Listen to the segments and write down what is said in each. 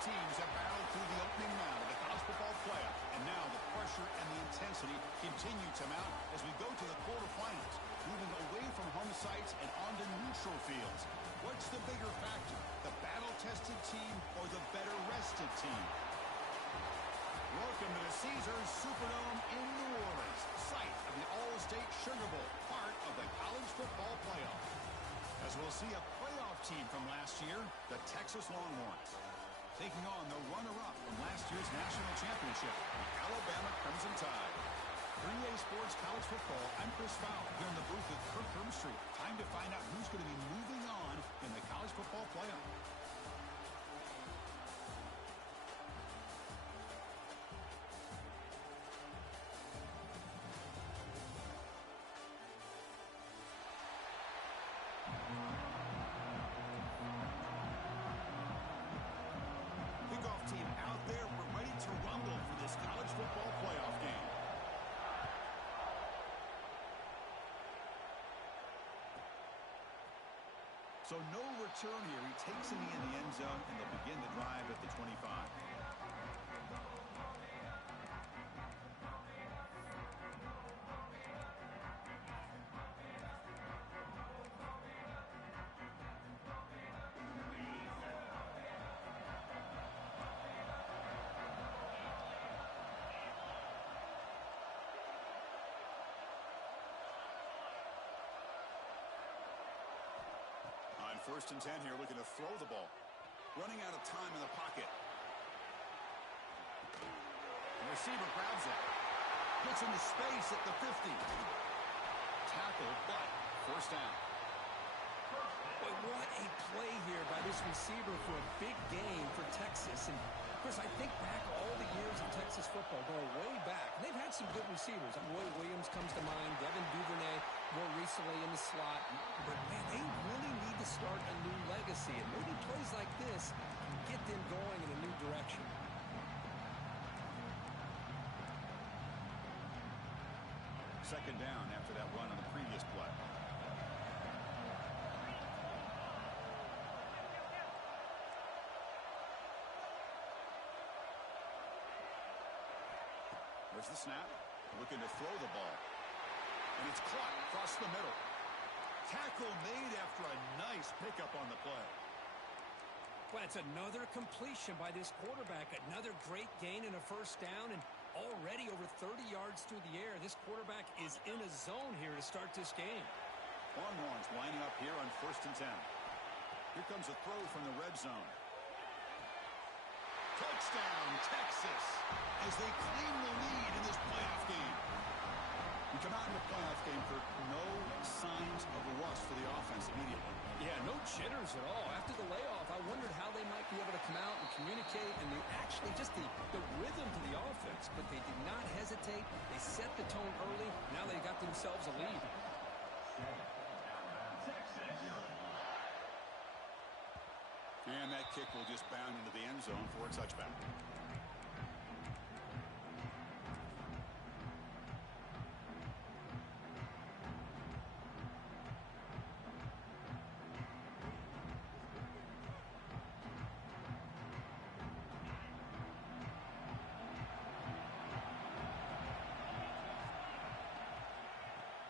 teams have battled through the opening round of the college football playoff, and now the pressure and the intensity continue to mount as we go to the quarterfinals, moving away from home sites and onto neutral fields. What's the bigger factor, the battle-tested team or the better-rested team? Welcome to the Caesars Superdome in New Orleans, site of the All-State Sugar Bowl, part of the college football playoff. As we'll see a playoff team from last year, the Texas Longhorns, taking on the runner-up from last year's national championship, the Alabama Crimson Tide. 3A Sports College Football, I'm Chris Fowler here in the booth with Kirk Herbstreit. Time to find out who's going to be moving on in the college football playoff. So no return here. He takes a knee in the end zone, and they'll begin the drive at the 25. First and 10 here, looking to throw the ball. Running out of time in the pocket. The receiver grabs it. Gets into space at the 50. Tackle, but first down. Boy, what a play here by this receiver for a big gain for Texas. And, Chris, I think back all the years of Texas football, going way back. And they've had some good receivers. Roy Williams comes to mind. Devin Duvernay more recently in the slot. But, man, they really need to start a new legacy. And maybe plays like this can get them going in a new direction. Second down after that run on the previous play. There's the snap. Looking to throw the ball. And it's caught across the middle. Tackle made after a nice pickup on the play. Well, it's another completion by this quarterback. Another great gain and a first down, and already over 30 yards through the air. This quarterback is in a zone here to start this game. Longhorns lining up here on first and 10. Here comes a throw from the red zone. Touchdown, Texas, as they claim the lead in this playoff game. We come out in the playoff game for no signs of rust for the offense immediately. Yeah, no jitters at all. After the layoff, I wondered how they might be able to come out and communicate and actually just the rhythm to the offense. But they did not hesitate. They set the tone early. Now they got themselves a lead. And that kick will just bound into the end zone for a touchback.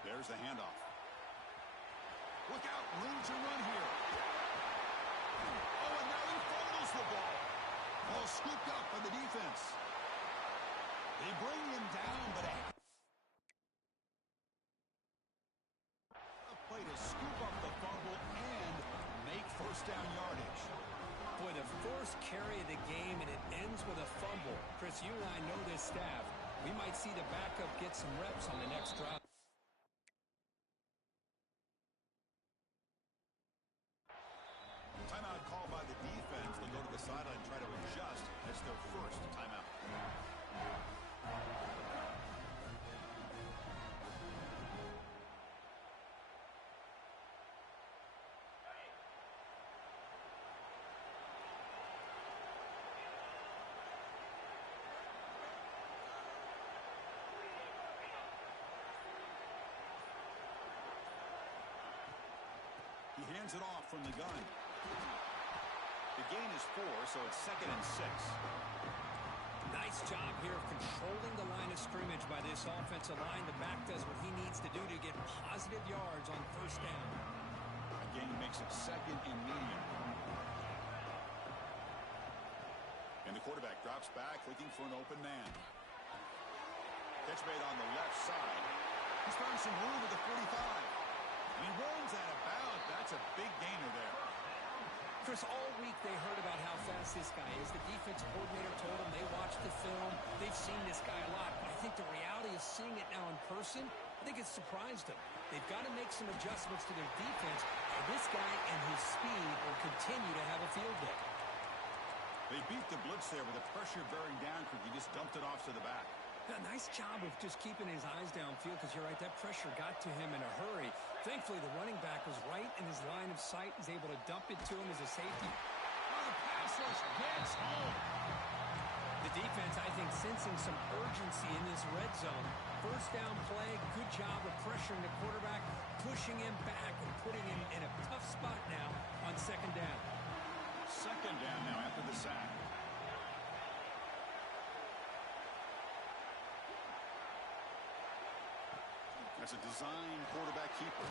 There's the handoff. Look out, room to run here. Oh, and now he fumbles the ball. Ball scooped up by the defense. They bring him down, but a play to scoop up the fumble and make first down yardage. Boy, the first carry of the game, and it ends with a fumble. Chris, you and I know this staff. We might see the backup get some reps on the next drive. Timeout called by the defense. They'll go to the sideline and try to adjust. That's their first timeout. He hands it off from the gun. The gain is 4, so it's 2nd and 6. Nice job here of controlling the line of scrimmage by this offensive line. The back does what he needs to do to get positive yards on first down. A gain makes it 2nd and medium. And the quarterback drops back, looking for an open man. Catch made on the left side. He's found some room at the 45. And he runs out of bounds. That's a big gainer there. Chris, all week they heard about how fast this guy is. The defense coordinator told them they watched the film. They've seen this guy a lot. But I think the reality of seeing it now in person, I think it's surprised them. They've got to make some adjustments to their defense. And this guy and his speed will continue to have a field day. They beat the blitz there with the pressure bearing down. He just dumped it off to the back. A nice job of just keeping his eyes downfield because you're right, that pressure got to him in a hurry. Thankfully, the running back was right in his line of sight. He's able to dump it to him as a safety. Oh, the pass rush gets home. The defense, I think, sensing some urgency in this red zone. First down play, good job of pressuring the quarterback, pushing him back and putting him in a tough spot now on second down. Second down now after the sack. That's a design quarterback keeper.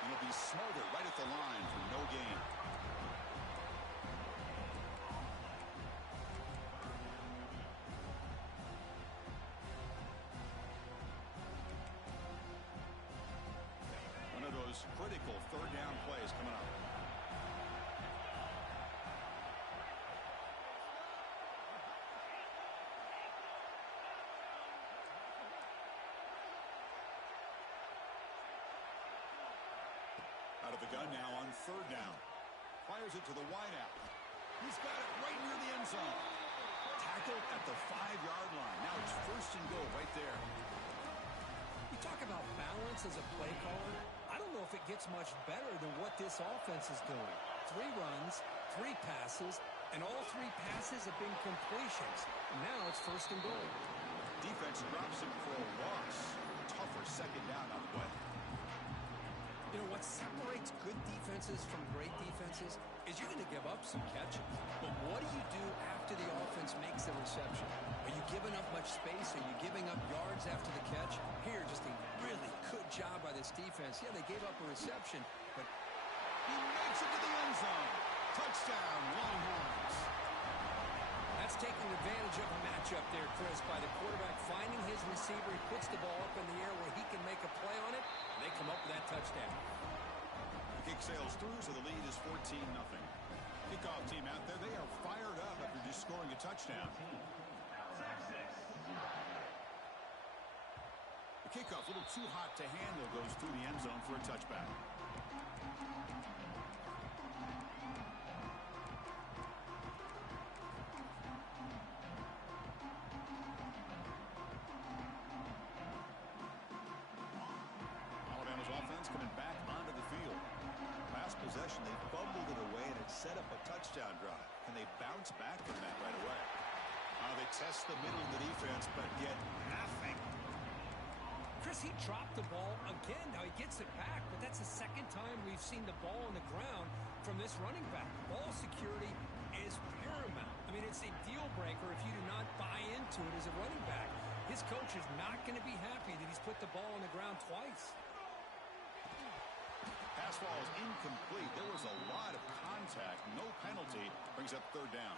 And he'll be smarter right at the line for no gain. One of those critical third down plays coming up. Out of the gun now on third down. Fires it to the wideout. He's got it right near the end zone. Tackled at the 5-yard line. Now it's first and goal right there. You talk about balance as a play caller. I don't know if it gets much better than what this offense is doing. 3 runs, 3 passes, and all 3 passes have been completions. Now it's first and goal. Defense drops it for a loss. Tougher second down on the way. You know, what separates good defenses from great defenses is you're going to give up some catches. But what do you do after the offense makes the reception? Are you giving up much space? Are you giving up yards after the catch? Here, just a really good job by this defense. Yeah, they gave up a reception, but he makes it to the end zone. Touchdown, Longhorns. That's taking advantage of a matchup there, Chris, by the quarterback finding his receiver. He puts the ball up in the air where he can make a play on it. They come up with that touchdown. The kick sails through, so the lead is 14-0. Kickoff team out there, they are fired up after just scoring a touchdown. The kickoff, a little too hot to handle, goes through the end zone for a touchback. Possession, they fumbled it away, and it set up a touchdown drive. And they bounce back from that right away. They test the middle of the defense, but get nothing. Chris, he dropped the ball again. Now he gets it back, but that's the second time we've seen the ball on the ground from this running back. Ball security is paramount. I mean, it's a deal breaker if you do not buy into it as a running back. His coach is not going to be happy that he's put the ball on the ground twice. Pass ball is incomplete. There was a lot of contact. No penalty. Brings up third down.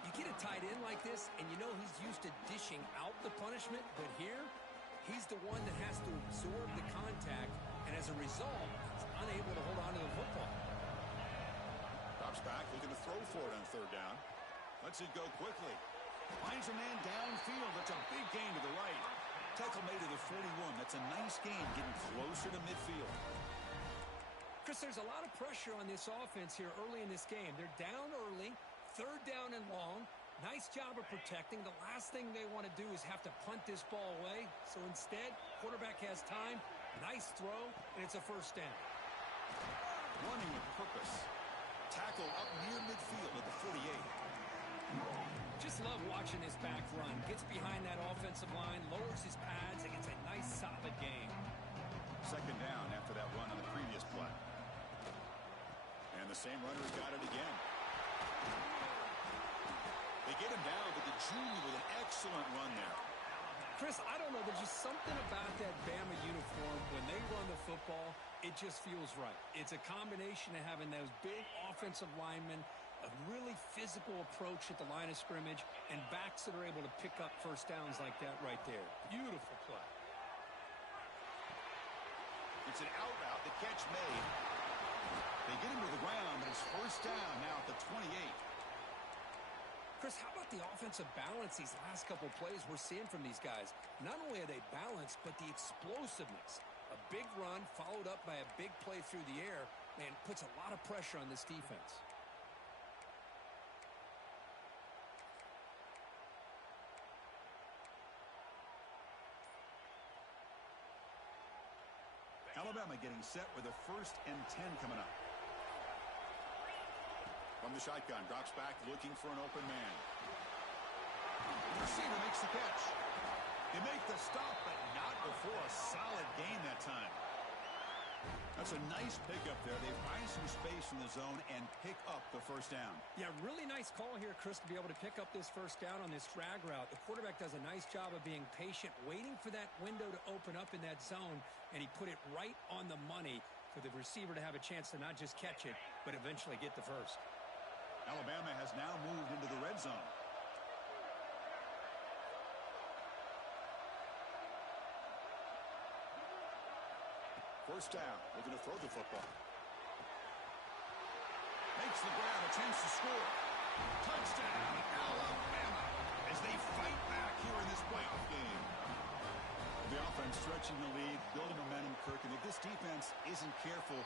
You get a tight end like this, and you know he's used to dishing out the punishment, but here, he's the one that has to absorb the contact, and as a result, he's unable to hold on to the football. Drops back, looking to throw for it on third down. Lets it go quickly. Finds a man downfield. That's a big gain to the right. Tackle made to the 41. That's a nice gain, getting closer to midfield. Chris, there's a lot of pressure on this offense here early in this game. They're down early, third down and long. Nice job of protecting. The last thing they want to do is have to punt this ball away. So instead, quarterback has time, nice throw, and it's a first down. Running with purpose. Tackle up near midfield at the 48. Just love watching this back run. Gets behind that offensive line, lowers his pads, and gets a nice solid gain. Second down after that run on the previous play. And the same runner's got it again. They get him down, but the junior with an excellent run there. Chris, I don't know. There's just something about that Bama uniform. When they run the football, it just feels right. It's a combination of having those big offensive linemen, a really physical approach at the line of scrimmage, and backs that are able to pick up first downs like that right there. Beautiful play. It's an out route. The catch made. They get him to the ground, but it's first down now at the 28. Chris, how about the offensive balance these last couple plays we're seeing from these guys? Not only are they balanced, but the explosiveness. A big run followed up by a big play through the air, man, puts a lot of pressure on this defense. Alabama getting set with a 1st and 10 coming up. From the shotgun, drops back looking for an open man. The receiver makes the catch. They make the stop, but not before a solid gain that time. That's a nice pickup there. They find some space in the zone and pick up the first down. Yeah, really nice call here, Chris, to be able to pick up this first down on this drag route. The quarterback does a nice job of being patient, waiting for that window to open up in that zone, and he put it right on the money for the receiver to have a chance to not just catch it, but eventually get the first. Alabama has now moved into the red zone. First down, looking to throw the football. Makes the grab, a chance to score. Touchdown, Alabama, as they fight back here in this playoff game. The offense stretching the lead, building momentum, Kirk, and if this defense isn't careful,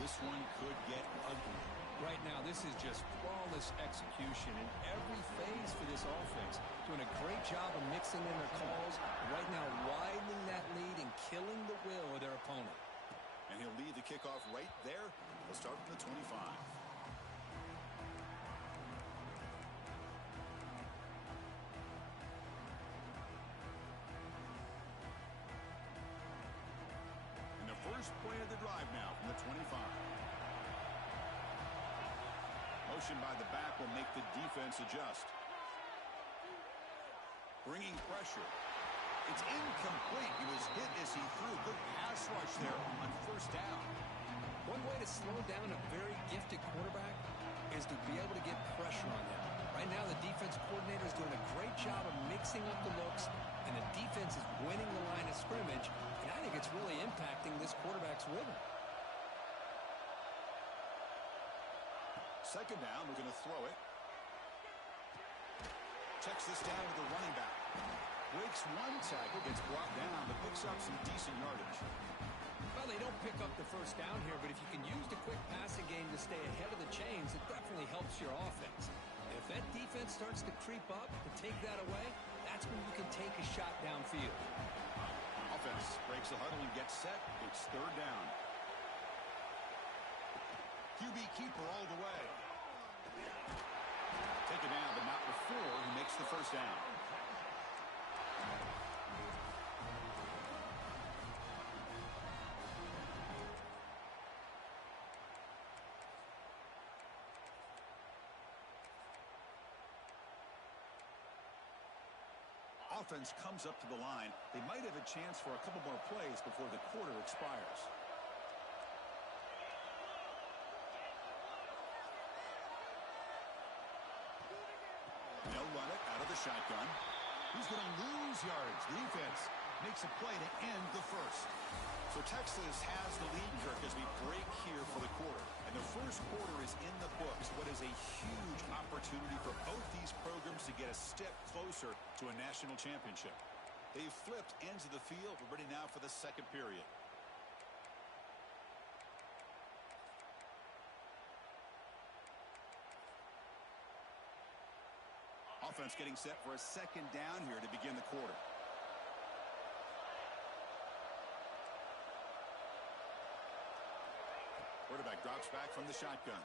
this one could get ugly. Right now, this is just flawless execution in every phase for this offense. Doing a great job of mixing in their calls. Right now, widening that lead and killing the will of their opponent. And he'll lead the kickoff right there. He'll start from the 25. And the first play of the drive now from the 25. Motion by the back will make the defense adjust. Bringing pressure. It's incomplete. He was hit as he threw. Good pass rush there on first down. One way to slow down a very gifted quarterback is to be able to get pressure on them. Right now, the defense coordinator is doing a great job of mixing up the looks, and the defense is winning the line of scrimmage, and I think it's really impacting this quarterback's rhythm. Second down, we're going to throw it. Checks this down to the running back. Breaks one tackle, gets brought down, but picks up some decent yardage. Well, they don't pick up the first down here, but if you can use the quick passing game to stay ahead of the chains, it definitely helps your offense. And if that defense starts to creep up to take that away, that's when you can take a shot downfield. Offense breaks the huddle and gets set. It's third down. QB keeper all the way. Take it down, but not before he makes the first down. Offense comes up to the line. They might have a chance for a couple more plays before the quarter expires. They'll run it out of the shotgun. He's going to lose yards. The defense makes a play to end the first. So Texas has the lead, Kirk, as we break here for the quarter. And the first quarter is in the books. What is a huge opportunity for both these programs to get a step closer to a national championship. They've flipped ends of the field. We're ready now for the second period. Offense getting set for a second down here to begin the quarter. Quarterback drops back from the shotgun.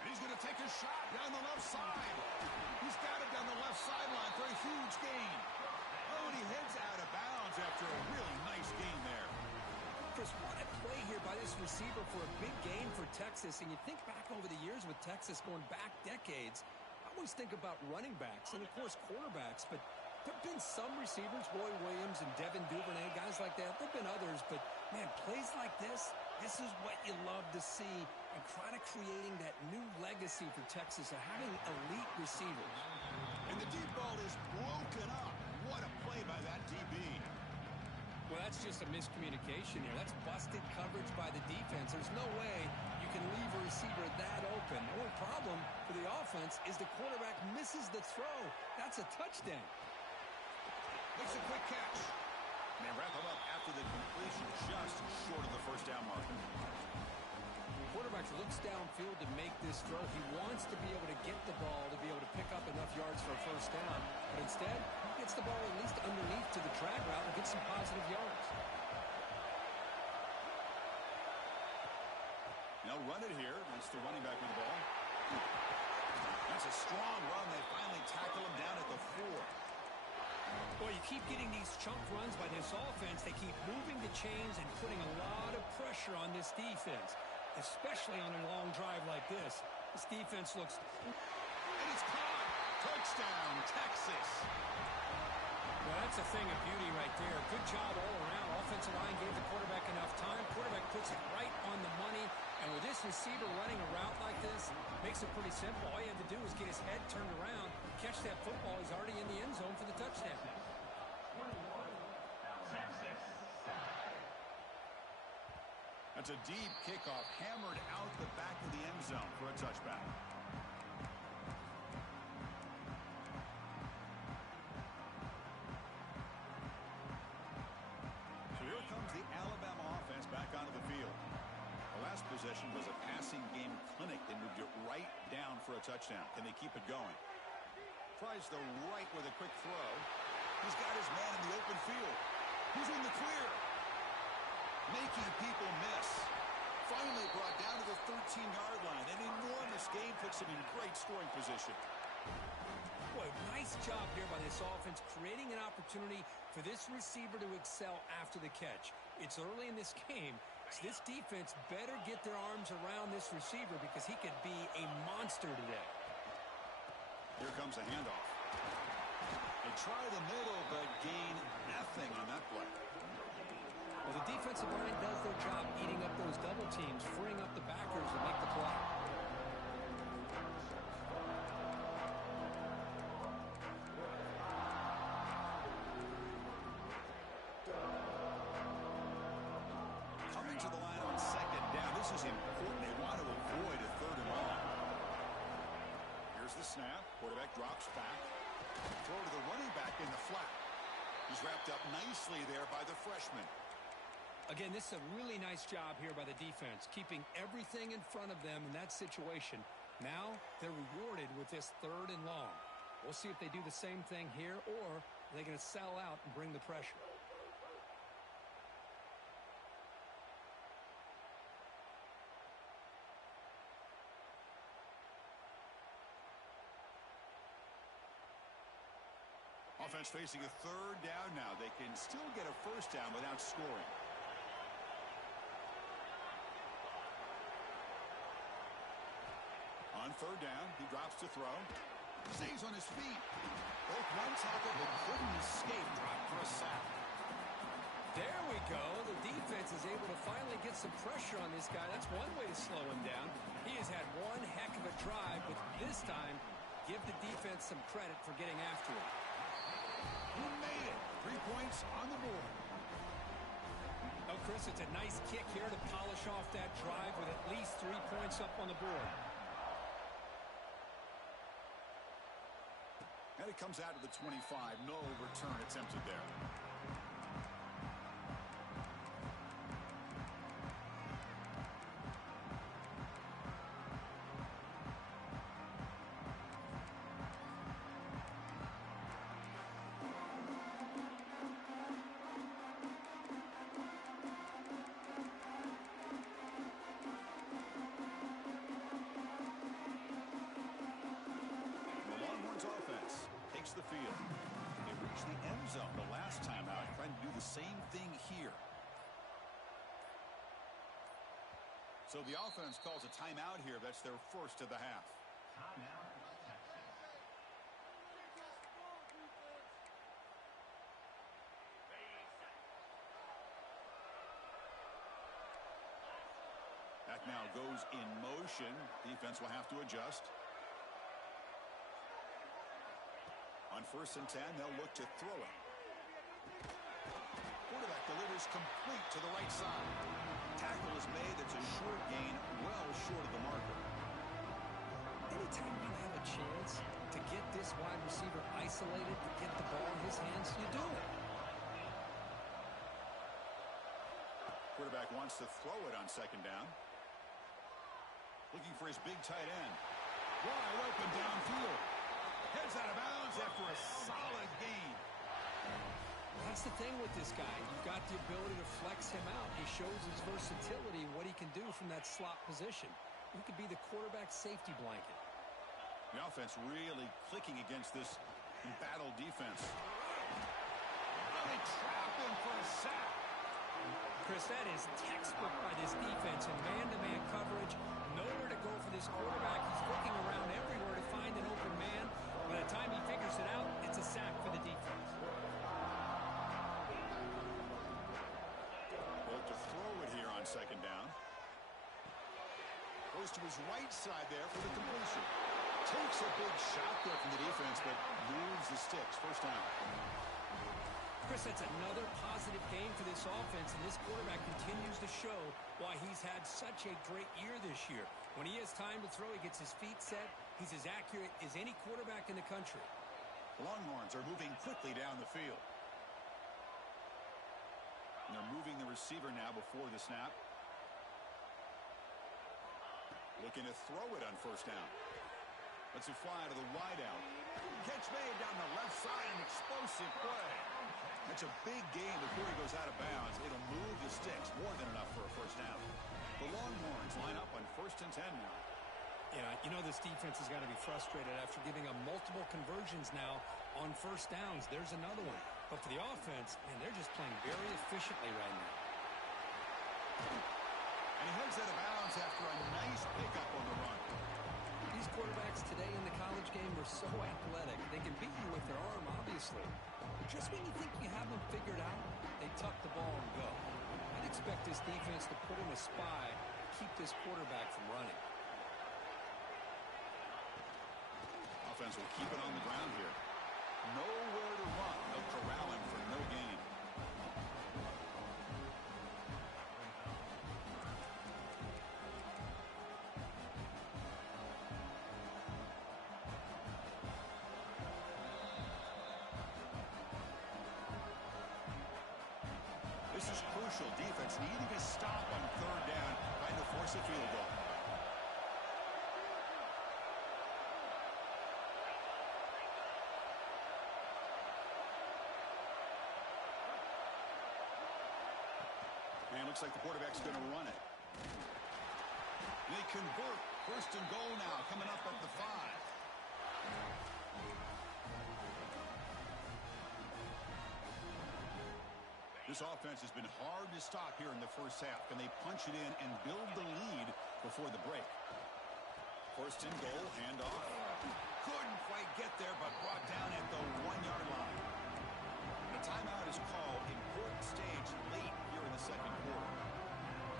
And he's going to take a shot down the left side. He's got it down the left sideline for a huge gain. Oh, and he heads out of bounds after a really nice gain there. Chris, what a play here by this this receiver for a big game for Texas. And you think back over the years with Texas going back decades, I always think about running backs and, of course, quarterbacks. But there have been some receivers, Roy Williams and Devin Duvernay, guys like that. There have been others. But, man, plays like this is what you love to see. And kind of creating that new legacy for Texas of having elite receivers. And the deep ball is broken up. What a play by that DB. Well, that's just a miscommunication here. That's busted coverage by the defense. There's no way you can leave a receiver that open. The only problem for the offense is the quarterback misses the throw. That's a touchdown. Makes a quick catch. And they wrap him up after the completion, just short of the first down marker. Quarterback looks downfield to make this throw. He wants to be able to get the ball to be able to pick up enough yards for a first down. But instead, he gets the ball at least underneath to the drag route and gets some positive yards. They'll run it here. That's the running back with the ball. That's a strong run. They finally tackle him down at the 4. Boy, you keep getting these chunk runs by this offense. They keep moving the chains and putting a lot of pressure on this defense, especially on a long drive like this. This defense looks... And it's caught. Touchdown, Texas. Well, that's a thing of beauty right there. Good job all around. Offensive line gave the quarterback enough time. Quarterback puts it right on the money. And with this receiver running a route like this, makes it pretty simple. All you have to do is get his head turned around, catch that football. He's already in the end zone for the touchdown. That's a deep kickoff, hammered out the back of the end zone for a touchback. So here comes the Alabama offense back onto the field. The last possession was a passing game clinic. They moved it right down for a touchdown. Can they keep it going? Tries the right with a quick throw. He's got his man in the open field. He's in the clear. Making people miss. Finally brought down to the 13-yard line. An enormous gain puts him in great scoring position. Boy, nice job here by this offense, creating an opportunity for this receiver to excel after the catch. It's early in this game, so this defense better get their arms around this receiver because he could be a monster today. Here comes a handoff. They try the middle, but gain nothing on that play. Well, the defensive line does their job eating up those double teams, freeing up the backers to make the play. Coming to the line on second down. This is important. They want to avoid a third and long. Here's the snap. Quarterback drops back. Throw to the running back in the flat. He's wrapped up nicely there by the freshman. Again, this is a really nice job here by the defense, keeping everything in front of them in that situation. Now they're rewarded with this third and long. We'll see if they do the same thing here, or are they going to sell out and bring the pressure. Offense facing a third down now. They can still get a first down without scoring. On third down, he drops to throw. Stays on his feet. Both one tackle, but couldn't escape. Drop for a sack. There we go. The defense is able to finally get some pressure on this guy. That's one way to slow him down. He has had one heck of a drive, but this time, give the defense some credit for getting after it. He made it. 3 points on the board. Oh, Chris, it's a nice kick here to polish off that drive with at least 3 points up on the board. And it comes out to the 25. No return attempted there. The field. They reached the end zone the last time out, trying to do the same thing here. So the offense calls a timeout here. That's their first of the half. That now goes in motion. Defense will have to adjust. On 1st and 10, they'll look to throw it. Quarterback delivers complete to the right side. Tackle is made. That's a short gain, well short of the marker. Anytime you have a chance to get this wide receiver isolated, to get the ball in his hands, you do it. Quarterback wants to throw it on 2nd down. Looking for his big tight end. Wide open downfield. Heads out of bounds after a solid gain. That's the thing with this guy. You've got the ability to flex him out. He shows his versatility and what he can do from that slot position. He could be the quarterback safety blanket. The offense really clicking against this embattled defense. They trap him for a sack. Chris, that is textbook by this defense in man-to-man coverage. Nowhere to go for this quarterback. He's looking around everywhere to find an open man. By the time he figures it out, it's a sack for the defense. Well, to throw it here on 2nd down. Goes to his right side there for the completion. Takes a big shot there from the defense, but moves the sticks. 1st down. Chris, that's another positive game for this offense, and this quarterback continues to show why he's had such a great year this year. When he has time to throw, he gets his feet set. He's as accurate as any quarterback in the country. The Longhorns are moving quickly down the field. And they're moving the receiver now before the snap. Looking to throw it on 1st down. Lets it fly to the wideout. Catch made down the left side, an explosive play. That's a big gain before he goes out of bounds. It'll move the sticks, more than enough for a 1st down. The Longhorns line up on 1st and 10 now. Yeah, you know this defense has got to be frustrated after giving up multiple conversions now on 1st downs. There's another one. But for the offense, man, they're just playing very efficiently right now. And he heads out of bounds after a nice pickup on the run. These quarterbacks today in the college game are so athletic. They can beat you with their arm, obviously. But just when you think you have them figured out, they tuck the ball and go. I'd expect this defense to put in a spy to keep this quarterback from running. Offense will keep it on the ground here. Nowhere to run. They'll corral him for no gain. This is crucial. Defense needing a stop on 3rd down, trying to force a field goal. And looks like the quarterback's going to run it. They convert. 1st and goal now, coming up at the 5. This offense has been hard to stop here in the 1st half. Can they punch it in and build the lead before the break? 1st and goal, handoff. Couldn't quite get there, but brought down at the 1-yard line. The timeout is called. Important stage late here in the 2nd quarter.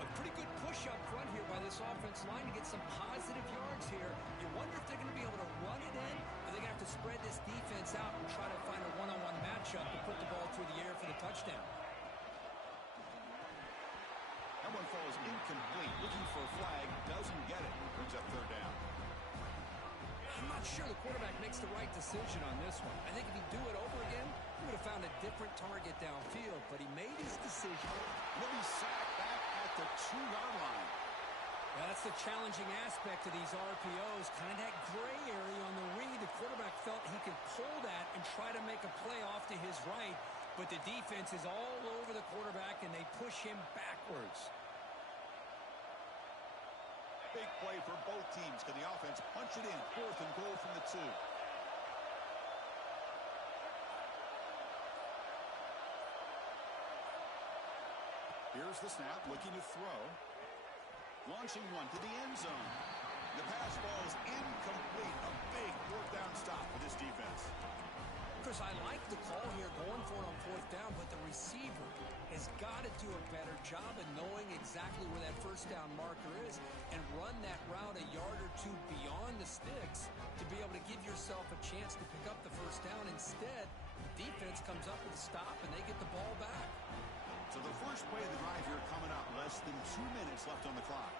A pretty good push up front here by this offense line to get some positive yards here. You wonder if they're going to be able to run it in, or they're going to have to spread this defense out and try to find a one-on-one matchup to put the ball through the air for the touchdown. That one falls incomplete. Looking for a flag. Doesn't get it. Brings up 3rd down. I'm not sure the quarterback makes the right decision on this one. I think if he'd do it over again, he would have found a different target downfield, but he made his decision. He'll be sacked back at the 2-yard line. Well, that's the challenging aspect of these RPOs, kind of that gray area on the read. The quarterback felt he could pull that and try to make a play off to his right, but the defense is all over the quarterback, and they push him backwards. Big play for both teams. Can the offense punch it in? 4th and goal from the 2. Here's the snap, looking to throw. launching one to the end zone. The pass falls incomplete. A big fourth down stop for this defense. Chris, I like the call here going for it on fourth down, but the receiver has got to do a better job of knowing exactly where that first down marker is and run that route a yard or two beyond the sticks to be able to give yourself a chance to pick up the first down. Instead, the defense comes up with a stop and they get the ball back. So the first play of the drive here coming up, less than 2 minutes left on the clock.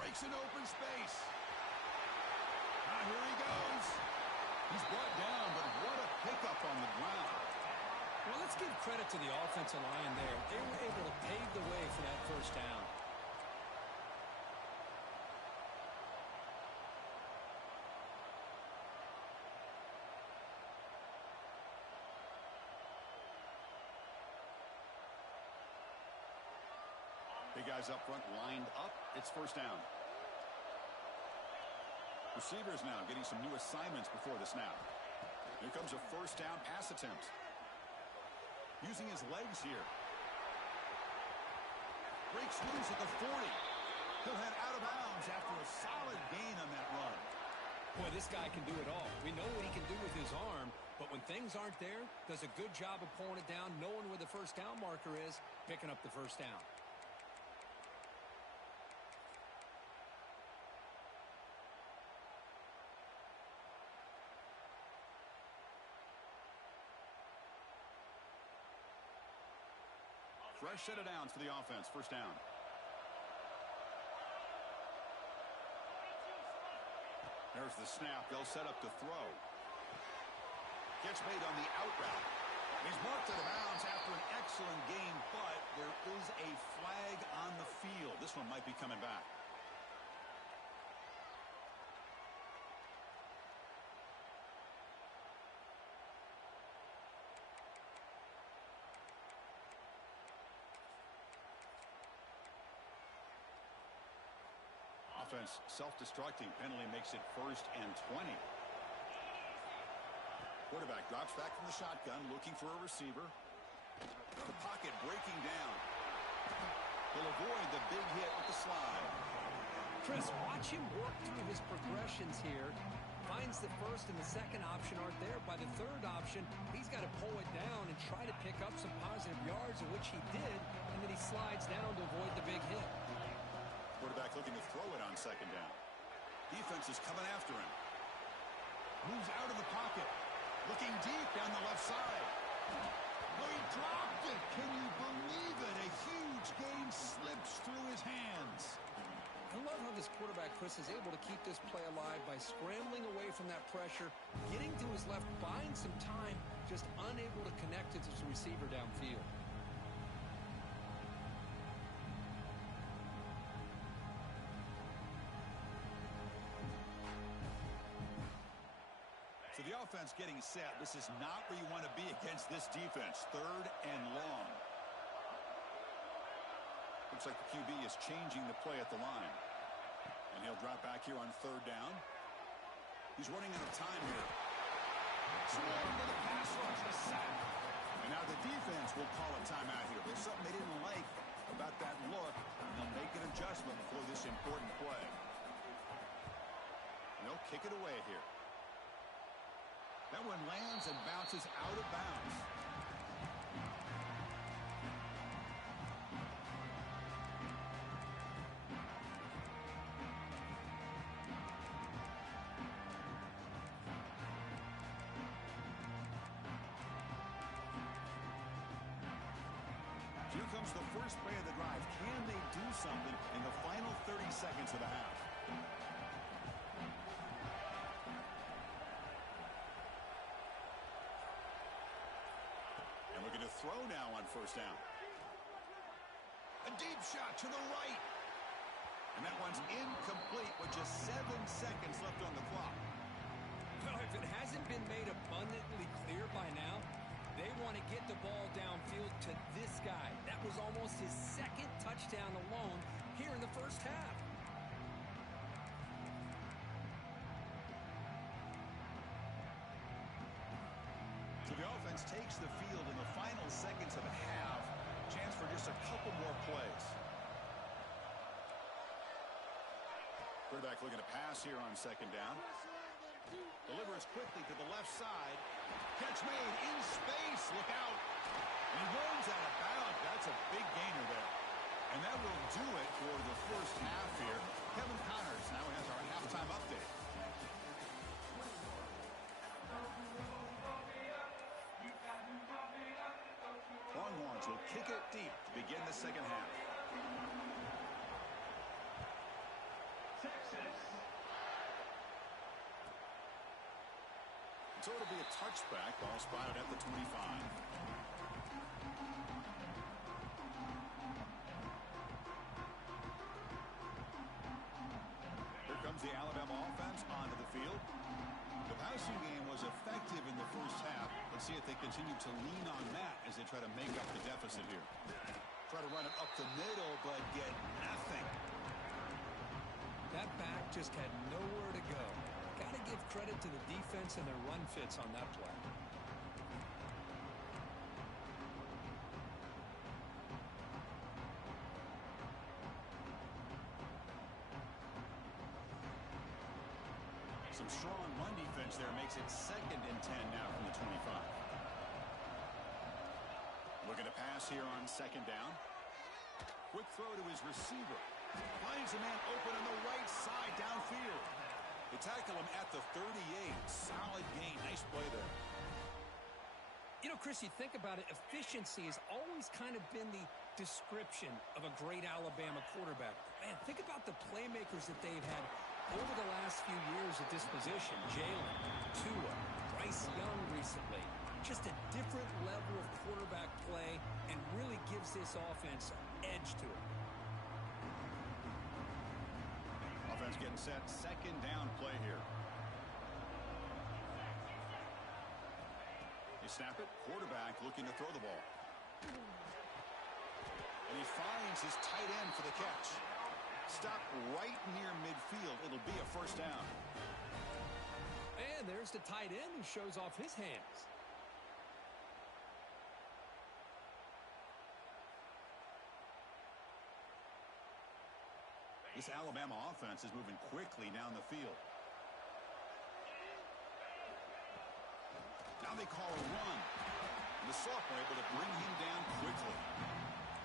Breaks an open space. Here he goes. He's brought down, but what a pickup on the ground. Well, let's give credit to the offensive line there. They were able to pave the way for that first down. Big guys up front lined up. It's first down. Receivers now getting some new assignments before the snap. Here comes a first down pass attempt. Using his legs here. Breaks loose at the 40. He'll head out of bounds after a solid gain on that run. Boy, this guy can do it all. We know what he can do with his arm, but when things aren't there, does a good job of pulling it down, knowing where the first down marker is, picking up the first down. Fresh set of downs for the offense. First down. There's the snap. They'll set up to throw. Gets made on the out route. He's marked out of bounds after an excellent game, but there is a flag on the field. This one might be coming back. Offense self-destructing. Penalty makes it 1st and 20. Quarterback drops back from the shotgun, looking for a receiver. The pocket breaking down. He'll avoid the big hit with the slide. Chris, watch him work through his progressions here. Finds the first and the second option aren't there. By the third option, he's got to pull it down and try to pick up some positive yards, of which he did, and then he slides down to avoid the big hit. Quarterback looking to throw it on second down. Defense is coming after him. Moves out of the pocket. Looking deep down the left side. Oh, he dropped it. Can you believe it? A huge gain slips through his hands. I love how this quarterback, Chris, is able to keep this play alive by scrambling away from that pressure, getting to his left, buying some time, just unable to connect it to his receiver downfield. So the offense getting set. This is not where you want to be against this defense. 3rd and long. Looks like the QB is changing the play at the line. And he'll drop back here on 3rd down. He's running out of time here. Swarm to the pass rush, a sack. And now the defense will call a timeout here. There's something they didn't like about that look, and they'll make an adjustment for this important play. And they'll kick it away here. That one lands and bounces out of bounds. Here comes the first play of the drive. Can they do something in the final 30 seconds of the half? Looking to throw now on first down. A deep shot to the right. And that one's incomplete with just 7 seconds left on the clock. Well, if it hasn't been made abundantly clear by now, they want to get the ball downfield to this guy. That was almost his 2nd touchdown alone here in the first half. So the offense takes the field in the final seconds of the half. Chance for just a couple more plays. Quarterback looking to pass here on second down. Delivers quickly to the left side. Catch made in space. Look out. And he runs out of bounds. That's a big gainer there. And that will do it for the first half here. Kevin Connors now has our halftime update. Longhorns will kick it deep to begin the second half. So it'll be a touchback. Ball spotted at the 25. Here comes the Alabama offense onto the field. The passing game was effective in the first half. Let's see if they continue to lean on that as they try to make up the deficit here. Try to run it up the middle, but get nothing. That back just had nowhere to go. Got to give credit to the defense and their run fits on that play. Some strong run defense there makes it 2nd and 10 now from the 25. Looking to pass here on second down. Quick throw to his receiver. Finds a man open on the right side downfield. They tackle him at the 38. Solid gain. Nice play there. You know, Chris, you think about it, efficiency has always kind of been the description of a great Alabama quarterback. Man, think about the playmakers that they've had over the last few years at this position. Jalen, Tua, Bryce Young recently. Just a different level of quarterback play and really gives this offense an edge to it. Offense getting set. Second down play here. They snap it. Quarterback looking to throw the ball. And he finds his tight end for the catch. Stop right near midfield. It'll be a first down. And there's the tight end who shows off his hands. This Alabama offense is moving quickly down the field. Now they call a run. And the sophomore able to bring him down quickly.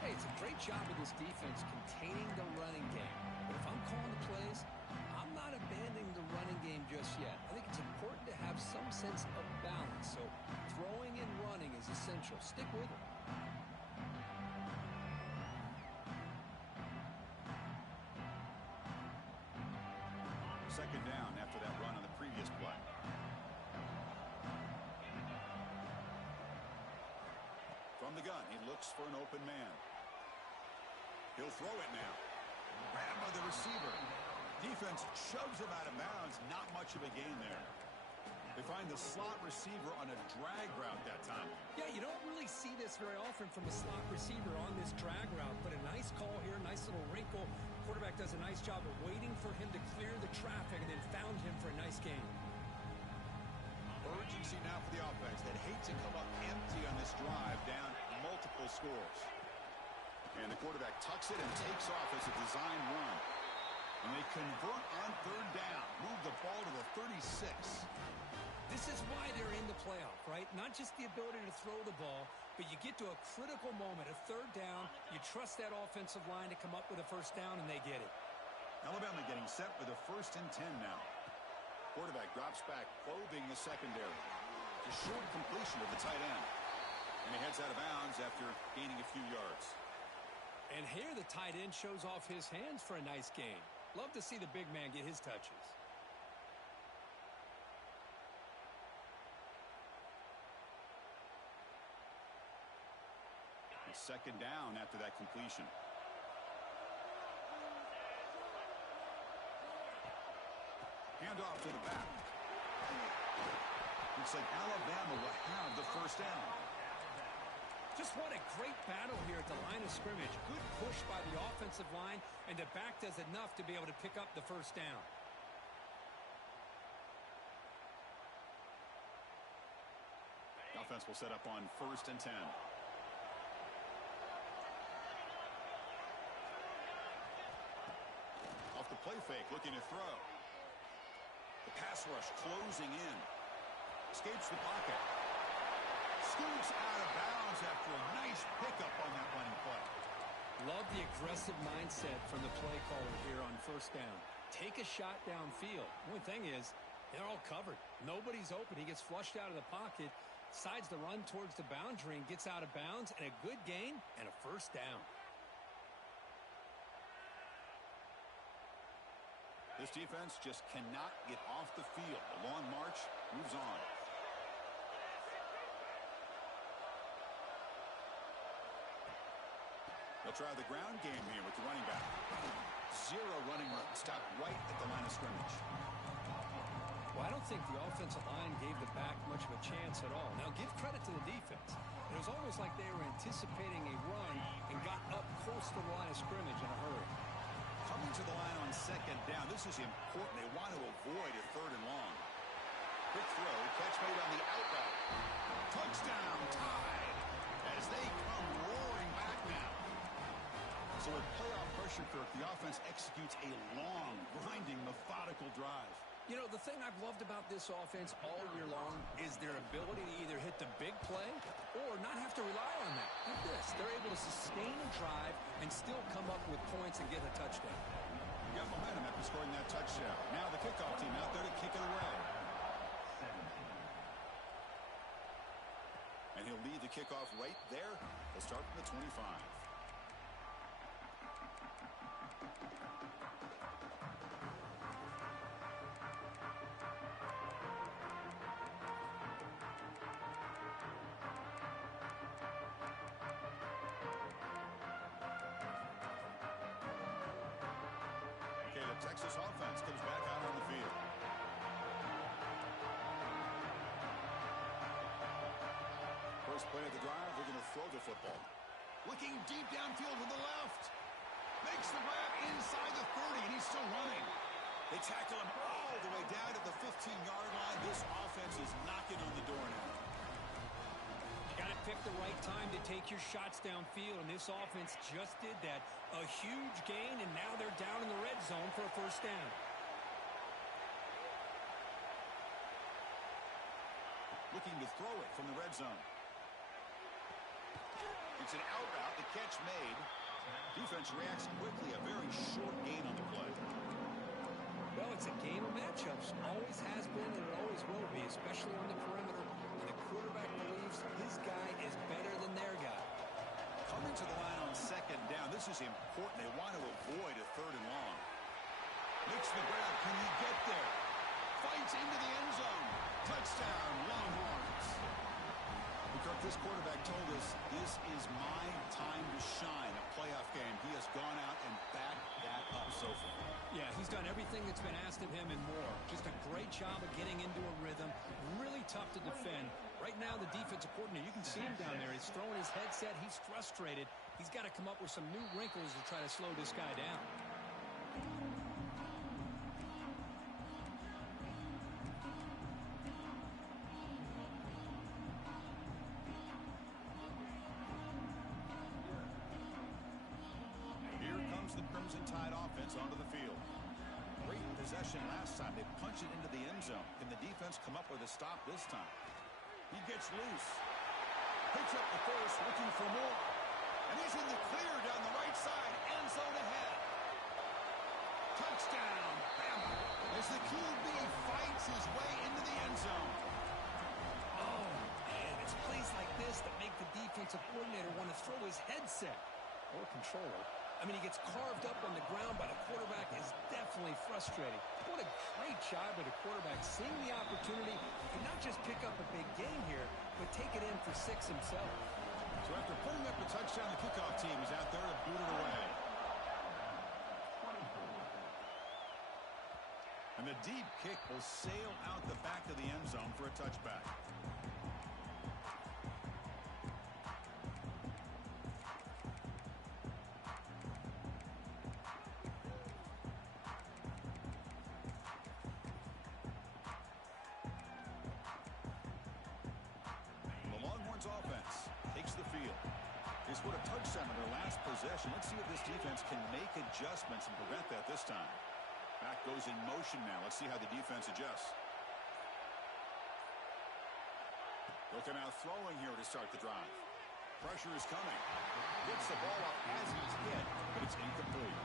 Hey, it's a great job of this defense containing the running game. But if I'm calling the plays, I'm not abandoning the running game just yet. I think it's important to have some sense of balance. So throwing and running is essential. Stick with it. Second down after that run on the previous play. From the gun, he looks for an open man. He'll throw it now. Grabbed by the receiver. Defense shoves him out of bounds. Not much of a gain there. They find the slot receiver on a drag route that time. Yeah, you don't really see this very often from a slot receiver on this drag route, but a nice call here, nice little wrinkle. Quarterback does a nice job of waiting for him to clear the traffic and then found him for a nice gain. Urgency now for the offense. They'd hate to come up empty on this drive, down multiple scores. And the quarterback tucks it and takes off as a design run. And they convert on third down. Move the ball to the 36. This is why they're in the playoff, right? Not just the ability to throw the ball, but you get to a critical moment, a third down. You trust that offensive line to come up with a first down, and they get it. Alabama getting set with a 1st and 10 now. Quarterback drops back, probing the secondary. A short completion of the tight end. And he heads out of bounds after gaining a few yards. And here the tight end shows off his hands for a nice gain. Love to see the big man get his touches. It's second down after that completion. Handoff to the back. Looks like Alabama will have the first down. Just what a great battle here at the line of scrimmage. Good push by the offensive line, and the back does enough to be able to pick up the first down. The offense will set up on 1st and 10. Off the play fake, looking to throw. The pass rush closing in. Escapes the pocket. Scoots out of bounds after a nice pickup on that running play. Love the aggressive mindset from the play caller here on first down. Take a shot downfield. The only thing is, they're all covered. Nobody's open. He gets flushed out of the pocket, decides to run towards the boundary and gets out of bounds, and a good gain and a first down. This defense just cannot get off the field. The long march moves on. They'll try the ground game here with the running back. Zero running room. Stopped right at the line of scrimmage. Well, I don't think the offensive line gave the back much of a chance at all. Now, give credit to the defense. It was almost like they were anticipating a run and got up close to the line of scrimmage in a hurry. Coming to the line on second down. This is important. They want to avoid a third and long. Quick throw. Catch made on the out route. Touchdown Tide as they come roaring back now. So with playoff pressure, Kirk, the offense executes a long, grinding, methodical drive. You know, the thing I've loved about this offense all year long is their ability to either hit the big play or not have to rely on that. Like this, they're able to sustain a drive and still come up with points and get a touchdown. Got momentum after scoring that touchdown. Now the kickoff team out there to kick it away. And he'll lead the kickoff right there. They'll start from the 25. Texas offense comes back out on the field. First play of the drive, they're going to throw the football. Looking deep downfield to the left. Makes the grab inside the 30, and he's still running. They tackle him all the way down to the 15-yard line. This offense is knocking on the door now. Got to pick the right time to take your shots downfield, and this offense just did that. A huge gain, and now they're down in the red zone for a first down. Looking to throw it from the red zone. It's an out route, the catch made. Defense reacts quickly, a very short gain on the play. Well, it's a game of matchups. Always has been, and it always will be, especially on the perimeter. And the quarterback believes his guy is better than their guy. Coming to the line on second down. This is important. They want to avoid a third and long. Makes the grab. Can he get there? Fights into the end zone. Touchdown, Longhorns. Because this quarterback told us this is my time to shine. A playoff game. He has gone out and backed that up so far. Yeah, he's done everything that's been asked of him and more. Just a great job of getting into a rhythm. Really tough to defend. Right now, the defensive coordinator, you can see him down there. He's throwing his headset. He's frustrated. He's got to come up with some new wrinkles to try to slow this guy down. Here comes the Crimson Tide offense onto the field. Great possession last time. They punch it into the end zone. Can the defense come up with a stop this time? He gets loose. Picks up the first, looking for more. And he's in the clear down the right side. End zone ahead. Touchdown, Bama. As the QB fights his way into the end zone. Oh, man, it's plays like this that make the defensive coordinator want to throw his headset or controller. I mean, he gets carved up on the ground by the quarterback. Is definitely frustrating. What a great job by the quarterback, seeing the opportunity to not just pick up a big game here, but take it in for 6 himself. So after putting up a touchdown, the kickoff team is out there to boot it away. And the deep kick will sail out the back of the end zone for a touchback. Offense takes the field. They scored a touchdown on their last possession. Let's see if this defense can make adjustments and prevent that this time. Back goes in motion now. Let's see how the defense adjusts. Looking out throwing here to start the drive. Pressure is coming. Gets the ball up as he's hit, but it's incomplete.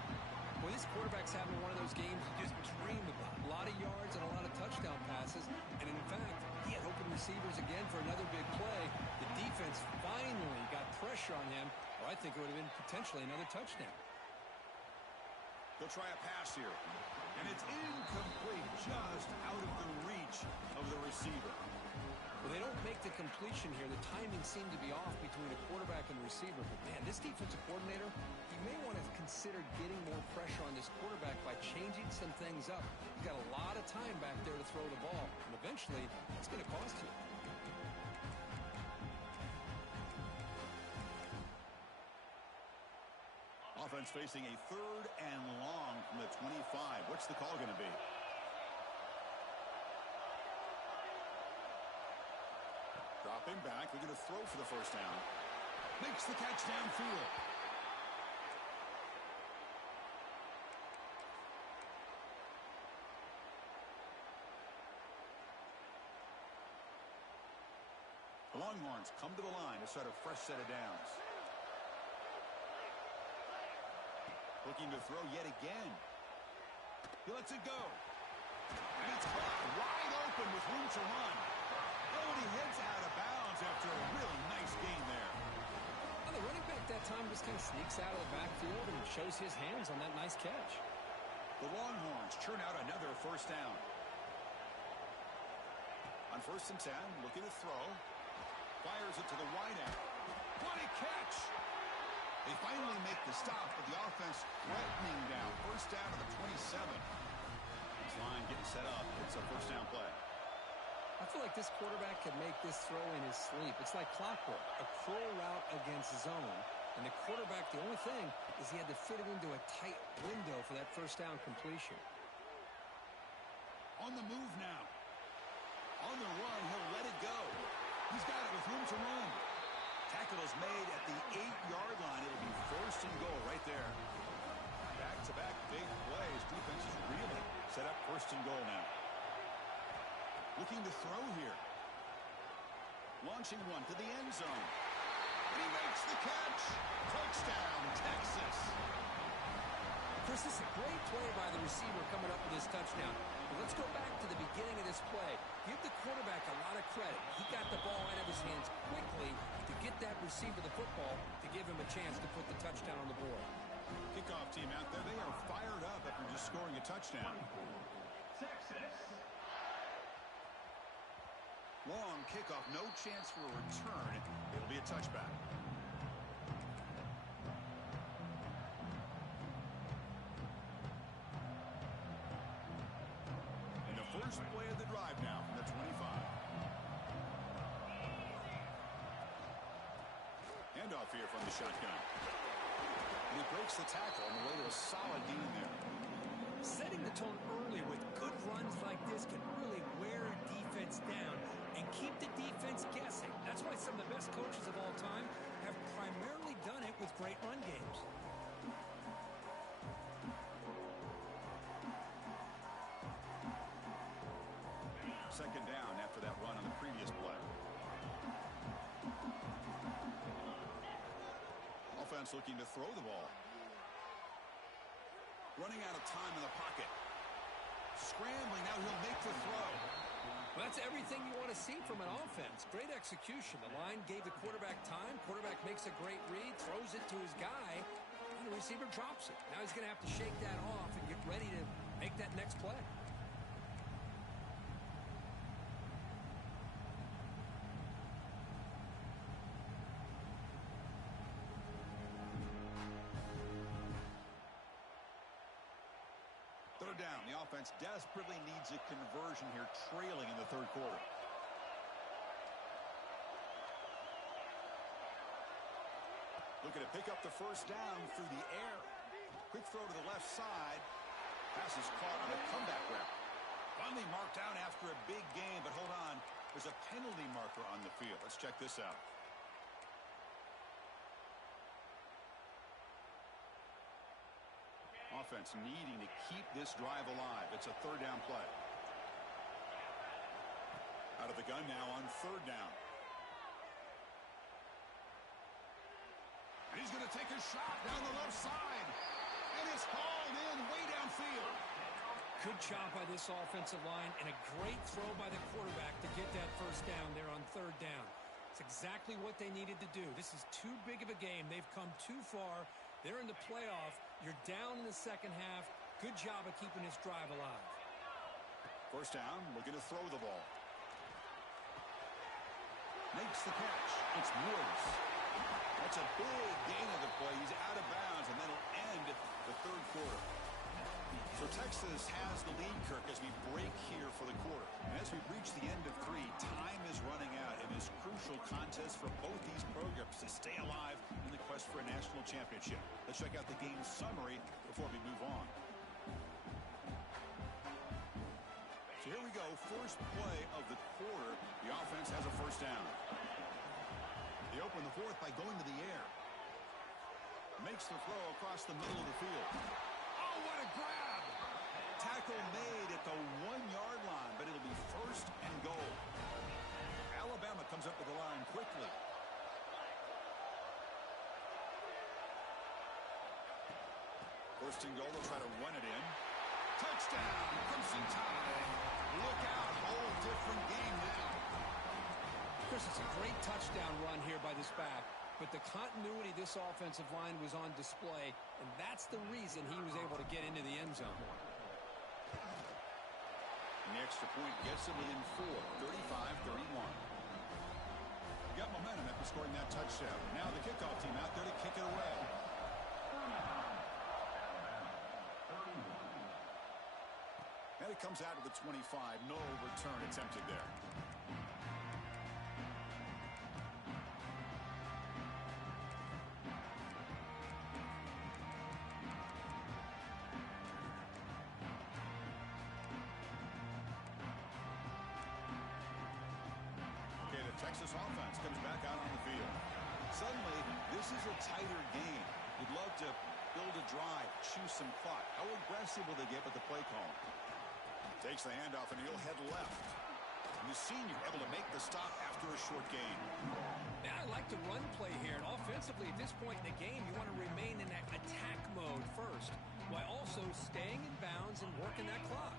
Well, this quarterback's having one of those games you just dream about. A lot of yards and a lot of touchdown passes. And in fact, he had open receivers again for another big play. The defense finally got pressure on him, or I think it would have been potentially another touchdown. They'll try a pass here. And it's incomplete, just out of the reach of the receiver. Well, they don't make the completion here. The timing seemed to be off between the quarterback and the receiver. But, man, this defensive coordinator, he may want to consider getting more pressure on this quarterback by changing some things up. He's got a lot of time back there to throw the ball. And eventually, it's going to cost you. Offense facing a 3rd and long from the 25. What's the call going to be? Dropping back, they're going to throw for the first down. Makes the catch downfield. The Longhorns come to the line to start a fresh set of downs. Looking to throw yet again. He lets it go. And it's caught wide open with room to run. Oh, and he heads out of bounds after a really nice gain there. Well, the running back that time just kind of sneaks out of the backfield and shows his hands on that nice catch. The Longhorns churn out another first down. On 1st and 10, looking to throw. Fires it to the wide end. What a catch! They finally make the stop, but the offense threatening down. First down to the 27. This line getting set up. It's a first down play. I feel like this quarterback could make this throw in his sleep. It's like clockwork, a crow route against zone. And the quarterback, the only thing is he had to fit it into a tight window for that first down completion. On the move now. On the run, he'll let it go. He's got it with room to run. Tackle is made at the 8-yard line. It'll be 1st and goal right there. Back-to-back big plays. Defense is really set up 1st and goal now. Looking to throw here. Launching one to the end zone. And he makes the catch. Touchdown, Texas. Chris, this is a great play by the receiver coming up with this touchdown. But let's go back to the beginning of this play. Give the quarterback a lot of credit. He got the ball out of his hands quickly to get that receiver the football to give him a chance to put the touchdown on the board. Kickoff team out there, they are fired up after just scoring a touchdown. Texas. Long kickoff, no chance for a return. It'll be a touchback. And the first play of the drive now from the 25. Handoff here from the shotgun. And he breaks the tackle on the way to a solid gain there. Setting the tone early with good runs like this can really wear a defense down and keep the defense guessing. That's why some of the best coaches of all time have primarily done it with great run games. Second down after that run on the previous play. Offense looking to throw the ball. Running out of time in the pocket. Scrambling, now he'll make the throw. Well, that's everything you want to see from an offense. Great execution. The line gave the quarterback time. Quarterback makes a great read, throws it to his guy, and the receiver drops it. Now he's going to have to shake that off and get ready to make that next play. Third down. The offense desperately needs a conversion here, trailing in the third quarter. Looking to pick up the first down through the air. Quick throw to the left side. Pass is caught on a comeback route. Finally marked out after a big game, but hold on. There's a penalty marker on the field. Let's check this out. offense needing to keep this drive alive. It's a third down play. Out of the gun now on third down. And he's going to take a shot down the left side. And it's hauled in way downfield. Good job by this offensive line and a great throw by the quarterback to get that first down there on third down. It's exactly what they needed to do. This is too big of a game. They've come too far. They're in the playoff. You're down in the second half. Good job of keeping this drive alive. First down, looking to throw the ball. Makes the catch. It's Woods. That's a big gain of the play. He's out of bounds, and that'll end the third quarter. So Texas has the lead, Kirk, as we break here for the quarter. And as we reach the end of three, time is running out in this crucial contest for both these programs to stay alive in the quest for a national championship. Let's check out the game summary before we move on. So here we go, first play of the quarter. The offense has a first down. They open the fourth by going to the air. Makes the throw across the middle of the field. Oh, what a grab! Tackle made at the 1-yard line, but it'll be first and goal. Alabama comes up with the line quickly. First and goal, they'll try to run it in. Touchdown, Crimson Tide. Look out, whole different game now. Chris, it's a great touchdown run here by this back, but the continuity of this offensive line was on display, and that's the reason he was able to get into the end zone. And the extra point gets them within 4, 35-31. Got momentum after scoring that touchdown. Now the kickoff team out there to kick it away. And it comes out to the 25. No return attempted there. Okay, the Texas offense comes back out on the field. Suddenly, this is a tighter game. You'd love to build a drive, choose some clock. How aggressive will they get with the play call? Takes the handoff, and he'll head left. And the senior able to make the stop after a short gain. Now, I like the run play here. And offensively, at this point in the game, you want to remain in that attack mode first, while also staying in bounds and working that clock.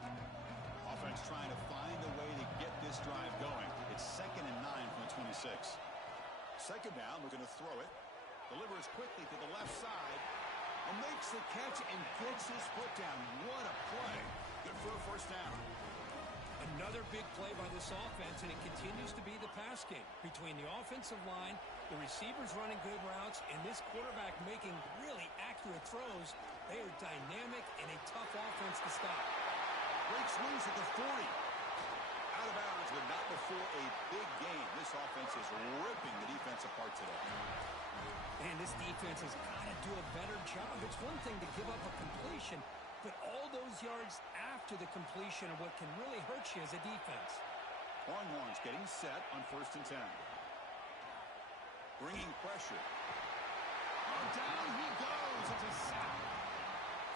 Offense trying to find a way to get this drive going. It's 2nd and 9 from the 26. Second down, looking to throw it. Delivers quickly to the left side. And makes the catch and gets his foot down. What a play. Good for a first down. Another big play by this offense, and it continues to be the pass game. Between the offensive line, the receivers running good routes, and this quarterback making really accurate throws, they are dynamic and a tough offense to stop. Breaks loose at the 40. Out of bounds, but not before a big game. This offense is ripping the defense apart today. And this defense has got to do a better job. It's one thing to give up a completion, but all those yards after the completion are what can really hurt you as a defense. Longhorns getting set on 1st and 10. Bringing pressure. Oh, down he goes. It's a sack.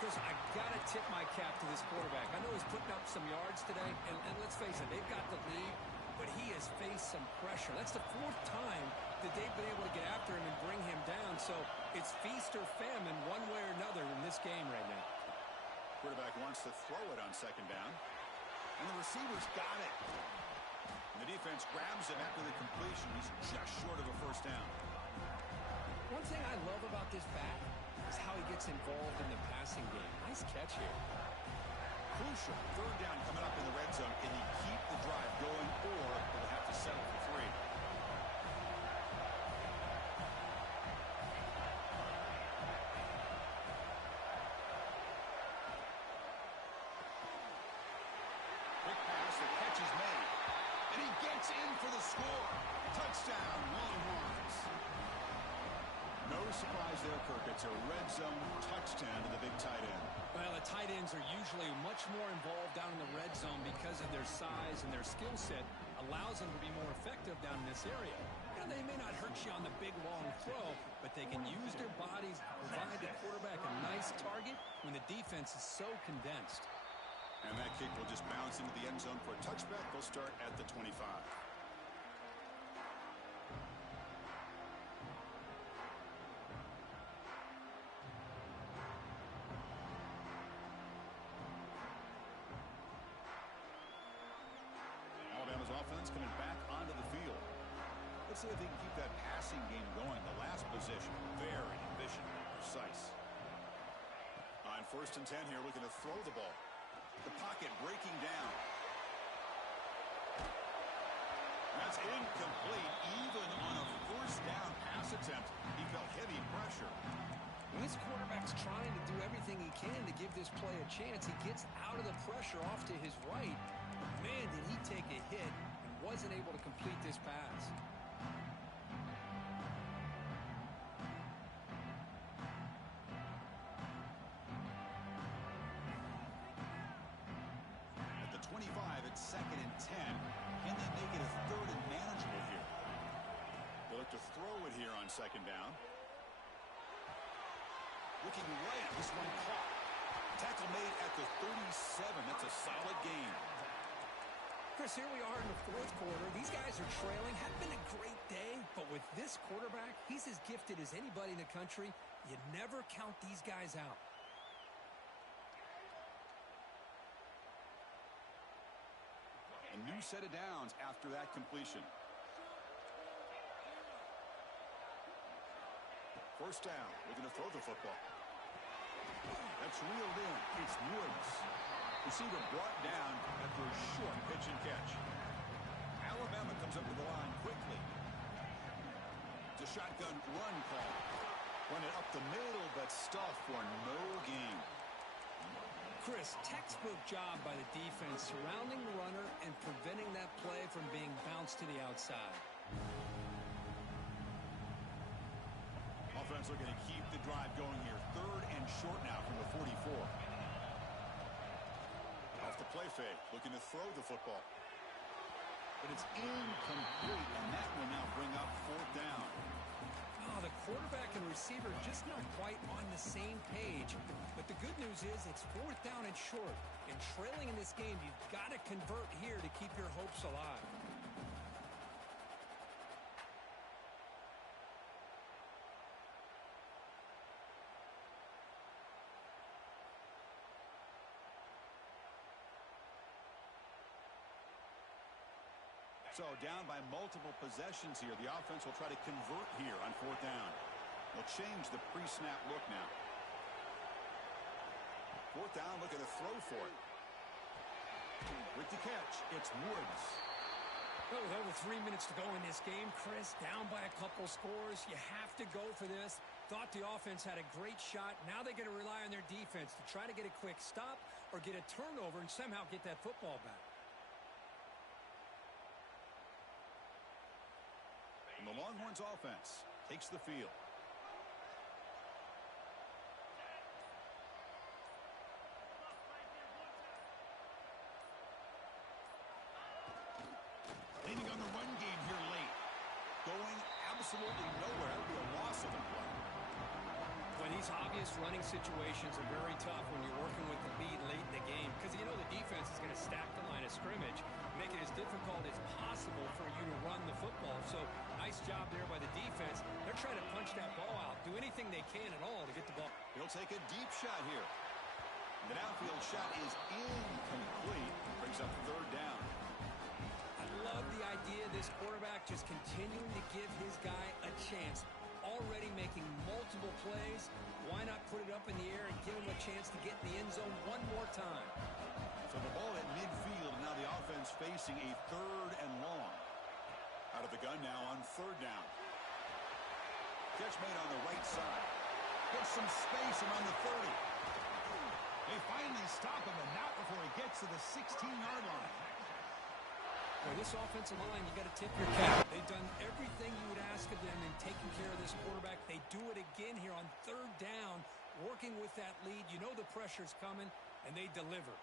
Chris, I got to tip my cap to this quarterback. I know he's putting up some yards today, and let's face it, they've got the lead, but he has faced some pressure. That's the 4th time that they've been able to get after him and bring him down. So it's feast or famine one way or another in this game right now. Quarterback wants to throw it on 2nd down. And the receiver's got it. And the defense grabs him after the completion. He's just short of a first down. One thing I love about this back is how he gets involved in the passing game. Nice catch here. Crucial. 3rd down coming up in the red zone. Can he keep the drive going, or will they have to settle for 3? Quick pass. The catch is made. And he gets in for the score. Touchdown, Longhorns. No surprise there, Kirk. It's a red zone touchdown to the big tight end. Well, the tight ends are usually much more involved down in the red zone because of their size and their skill set allows them to be more effective down in this area. Now, they may not hurt you on the big, long throw, but they can use their bodies to provide the quarterback a nice target when the defense is so condensed. And that kick will just bounce into the end zone for a touchback. They'll start at the 25. Alabama's offense coming back onto the field. Let's see if they can keep that passing game going. The last possession, very efficient and precise. On 1st and 10 here, looking to throw the ball. The pocket breaking down. That's incomplete. Even on a 1st down pass attempt, he felt heavy pressure. When this quarterback's trying to do everything he can to give this play a chance, he gets out of the pressure off to his right. Man, did he take a hit and wasn't able to complete this pass. At the 25, it's 2nd and 10. Can they make it a 3rd and manageable here? They look to throw it here on 2nd down. Looking right, this one caught. Tackle made at the 37. That's a solid gain. Chris, here we are in the 4th quarter. These guys are trailing. Hadn't been a great day, but with this quarterback, he's as gifted as anybody in the country. You never count these guys out. A new set of downs after that completion. 1st down. We're going to throw the football. That's reeled in. It's Woods. Receiver brought down after a short pitch and catch. Alabama comes up to the line quickly. It's a shotgun run call. Run it up the middle, but stuffed for no gain. Chris, textbook job by the defense surrounding the runner and preventing that play from being bounced to the outside. Offense looking to keep the drive going here. 3rd and short now from the 44. Off the play fake, looking to throw the football. But it's incomplete, and that will now bring up 4th down. Oh, the quarterback and receiver just not quite on the same page. But the good news is it's 4th down and short. And trailing in this game, you've got to convert here to keep your hopes alive. So down by multiple possessions here. The offense will try to convert here on 4th down. They'll change the pre-snap look now. 4th down, looking to throw for it. With the catch, it's Woods. Well, with over 3 minutes to go in this game, Chris, down by a couple scores. You have to go for this. Thought the offense had a great shot. Now they're going to rely on their defense to try to get a quick stop or get a turnover and somehow get that football back. And the Longhorns offense takes the field. Leaning on the run game here late. Going absolutely nowhere. That would be a loss of a play. Well, these obvious running situations are very tough when you're working with the lead late in the game because you know the defense is going to stack the line of scrimmage, make it as difficult as possible for you to run the football. So nice job there by the defense. They're trying to punch that ball out, do anything they can at all to get the ball. He'll take a deep shot here. The downfield shot is incomplete. Brings up 3rd down. I love the idea of this quarterback just continuing to give his guy a chance. Already making multiple plays. Why not put it up in the air and give him a chance to get in the end zone one more time? So the ball at midfield, and now the offense facing a 3rd and long. Out of the gun now on 3rd down. Catch made on the right side. Gets some space around the 30. They finally stop him, and not before he gets to the 16-yard line. Well, this offensive line, you got to tip your cap. They've done everything you would ask of them in taking care of this quarterback. They do it again here on 3rd down, working with that lead. You know the pressure's coming, and they deliver.